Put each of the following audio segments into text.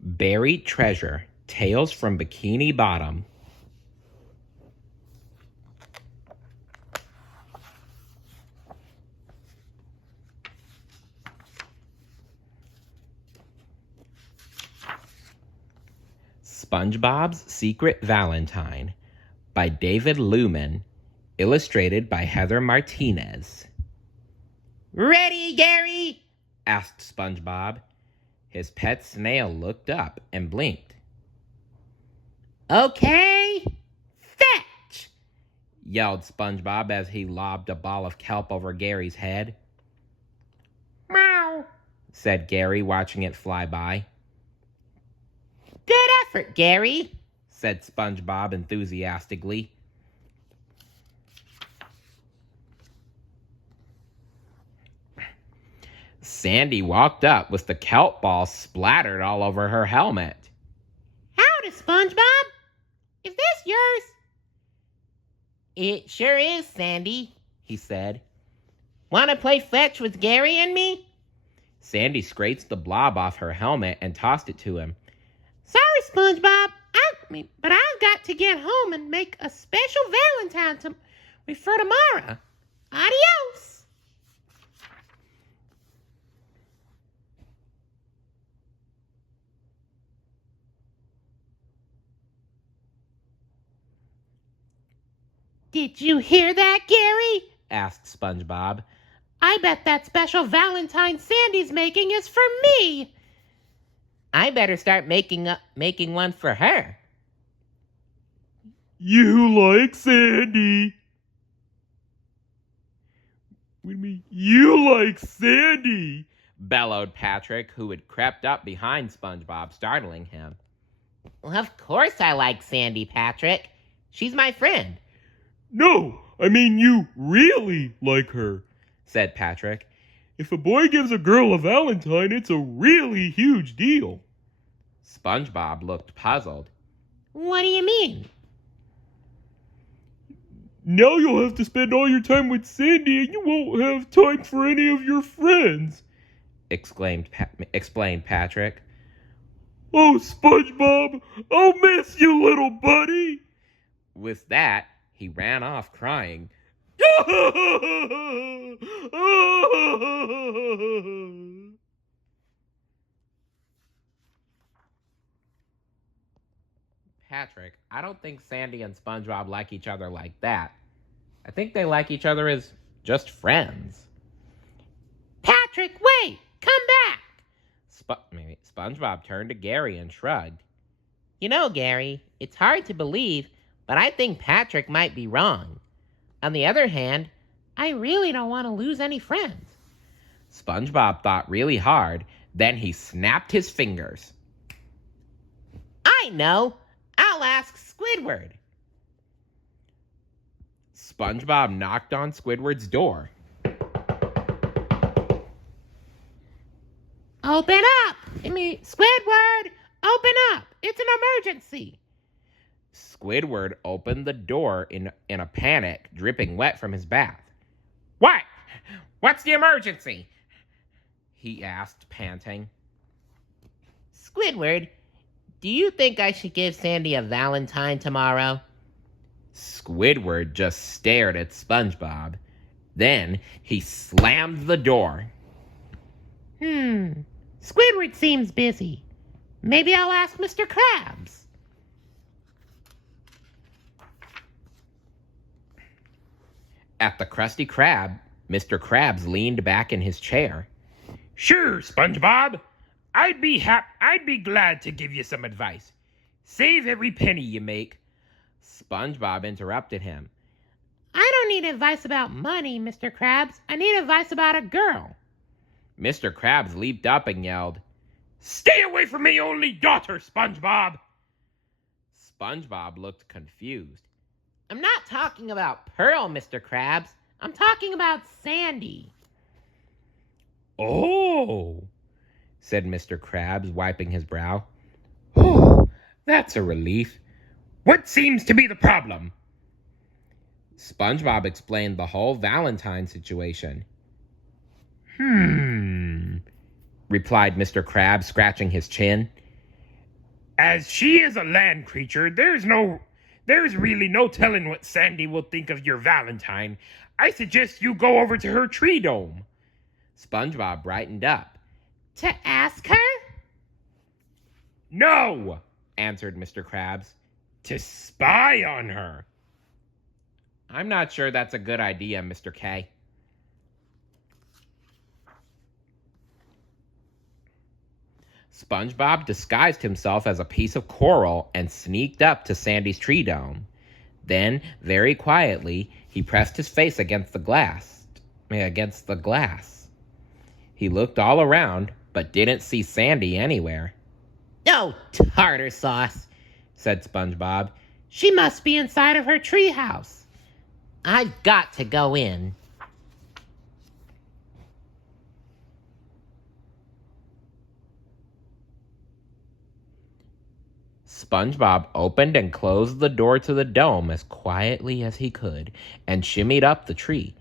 Buried Treasure, Tales from Bikini Bottom. SpongeBob's Secret Valentine by David Lumen, illustrated by Heather Martinez. "Ready, Gary?" asked SpongeBob. His pet snail looked up and blinked. "Okay, fetch!" yelled SpongeBob as he lobbed a ball of kelp over Gary's head. "Meow," said Gary, watching it fly by. "Good effort, Gary," said SpongeBob enthusiastically. Sandy walked up with the kelp ball splattered all over her helmet. "Howdy, SpongeBob. Is this yours?" "It sure is, Sandy," he said. "Want to play fetch with Gary and me?" Sandy scraped the blob off her helmet and tossed it to him. "Sorry, SpongeBob, but I've got to get home and make a special Valentine for tomorrow. Adios." "Did you hear that, Gary?" asked SpongeBob. "I bet that special Valentine Sandy's making is for me. I better start making one for her." "You like Sandy." What do you mean, you like Sandy? Bellowed Patrick, who had crept up behind SpongeBob, startling him. "Well, of course I like Sandy, Patrick. She's my friend." "No, I mean you really like her," said Patrick. "If a boy gives a girl a Valentine, it's a really huge deal." SpongeBob looked puzzled. "What do you mean?" "Now you'll have to spend all your time with Sandy and you won't have time for any of your friends," explained Patrick. "Oh, SpongeBob, I'll miss you, little buddy." With that, he ran off crying. Patrick, I don't think Sandy and SpongeBob like each other like that. I think they like each other as just friends. "Patrick, wait! Come back!" SpongeBob turned to Gary and shrugged. "You know, Gary, it's hard to believe, but I think Patrick might be wrong. On the other hand, I really don't want to lose any friends." SpongeBob thought really hard, then he snapped his fingers. "I know! I'll ask Squidward." SpongeBob knocked on Squidward's door. "Open up! Squidward! Open up! It's an emergency!" Squidward opened the door in a panic, dripping wet from his bath. "What? What's the emergency?" he asked, panting. "Squidward, do you think I should give Sandy a Valentine tomorrow?" Squidward just stared at SpongeBob. Then he slammed the door. Squidward seems busy. Maybe I'll ask Mr. Krabs." At the Krusty Krab, Mr. Krabs leaned back in his chair. "Sure, SpongeBob. I'd be glad to give you some advice. Save every penny you make." SpongeBob interrupted him. "I don't need advice about money, Mr. Krabs. I need advice about a girl." Mr. Krabs leaped up and yelled, "Stay away from my only daughter, SpongeBob." SpongeBob looked confused. "I'm not talking about Pearl, Mr. Krabs. I'm talking about Sandy." "Oh," said Mr. Krabs, wiping his brow. "Oh, that's a relief. What seems to be the problem?" SpongeBob explained the whole Valentine situation. "Hmm," replied Mr. Krabs, scratching his chin. As she is a land creature, there's really no telling what Sandy will think of your Valentine. I suggest you go over to her tree dome. SpongeBob brightened up. To ask her? No, Answered Mr. Krabs. to spy on her. I'm not sure that's a good idea, Mr. K. SpongeBob disguised himself as a piece of coral and sneaked up to Sandy's tree dome. Then, very quietly, he pressed his face against the glass. He looked all around, but didn't see Sandy anywhere. Oh, tartar sauce, Said SpongeBob. she must be inside of her treehouse. I've got to go in. SpongeBob opened and closed the door to the dome as quietly as he could and shimmied up the tree.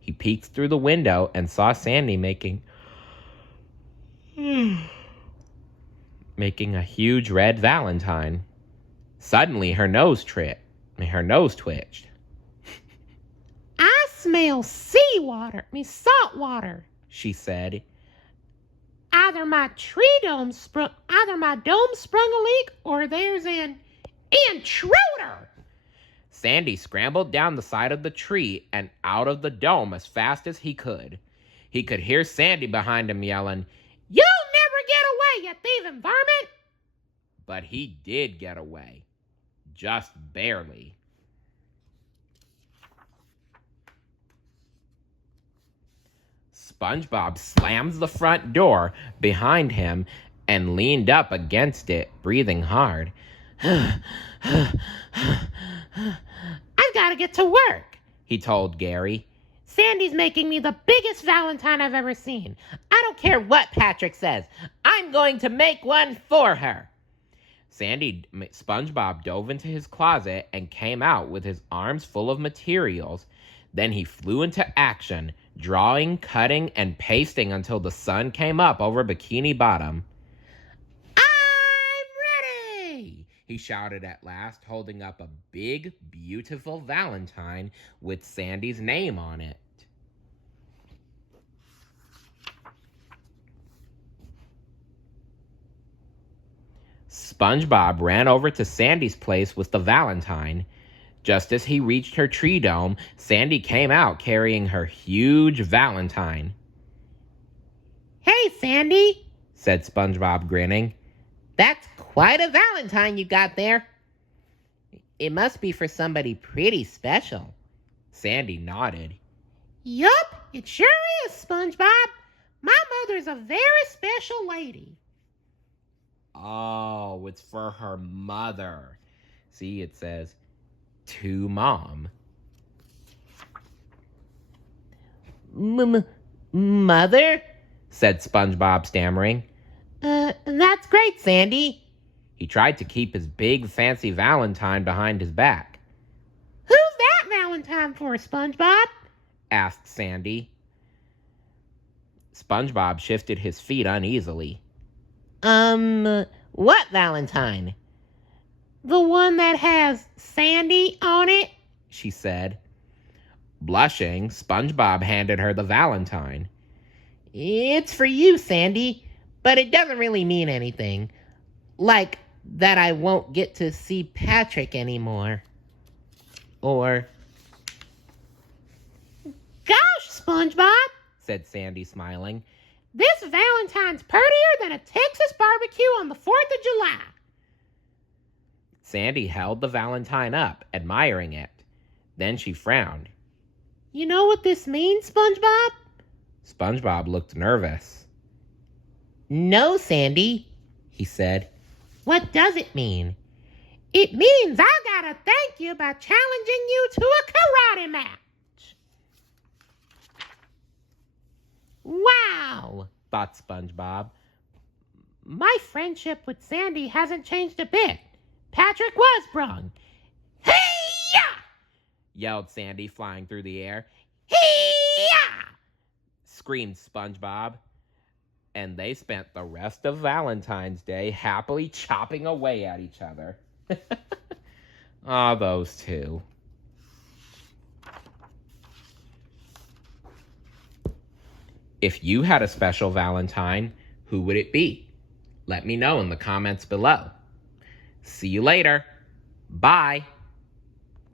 He peeked through the window and saw Sandy making a huge red Valentine. Suddenly her nose twitched. I smell seawater, salt water, She said. Either my dome sprung a leak, or there's an intruder. Sandy scrambled down the side of the tree and out of the dome as fast as he could. He could hear Sandy behind him yelling, You'll never get away, you thieving varmint! but he did get away. Just barely. SpongeBob slams the front door behind him and leaned up against it, breathing hard. I've got to get to work, He told Gary. Sandy's making me the biggest Valentine I've ever seen. I don't care what Patrick says. I'm going to make one for her. SpongeBob dove into his closet and came out with his arms full of materials. Then he flew into action, drawing, cutting, and pasting until the sun came up over Bikini Bottom. I'm ready! He shouted at last, holding up a big, beautiful Valentine with Sandy's name on it. SpongeBob ran over to Sandy's place with the Valentine. Just as he reached her tree dome, Sandy came out carrying her huge Valentine. Hey, Sandy, Said SpongeBob, grinning. that's quite a Valentine you got there. It must be for somebody pretty special. Sandy nodded. Yup, it sure is, SpongeBob. My mother's a very special lady. Oh, it's for her mother. See, it says, to Mom. Mother? Said SpongeBob, stammering. That's great, Sandy. He tried to keep his big, fancy Valentine behind his back. Who's that Valentine for, SpongeBob? Asked Sandy. SpongeBob shifted his feet uneasily. What Valentine? The one that has Sandy on it? She said. Blushing, SpongeBob handed her the Valentine. It's for you, Sandy, but it doesn't really mean anything. Like that I won't get to see Patrick anymore. Or... Gosh, SpongeBob, Said Sandy, smiling. this Valentine's prettier than a Texas barbecue on the 4th of July. Sandy held the Valentine up, admiring it. Then she frowned. You know what this means, SpongeBob? SpongeBob looked nervous. No, Sandy, He said. What does it mean? It means I gotta thank you by challenging you to a karate match. Wow, Thought SpongeBob. my friendship with Sandy hasn't changed a bit. Patrick was brung. Hey-ya! Yelled Sandy, flying through the air. Hey-ya! Screamed SpongeBob. And they spent the rest of Valentine's Day happily chopping away at each other. Ah, those two. If you had a special Valentine, who would it be? Let me know in the comments below. See you later. Bye.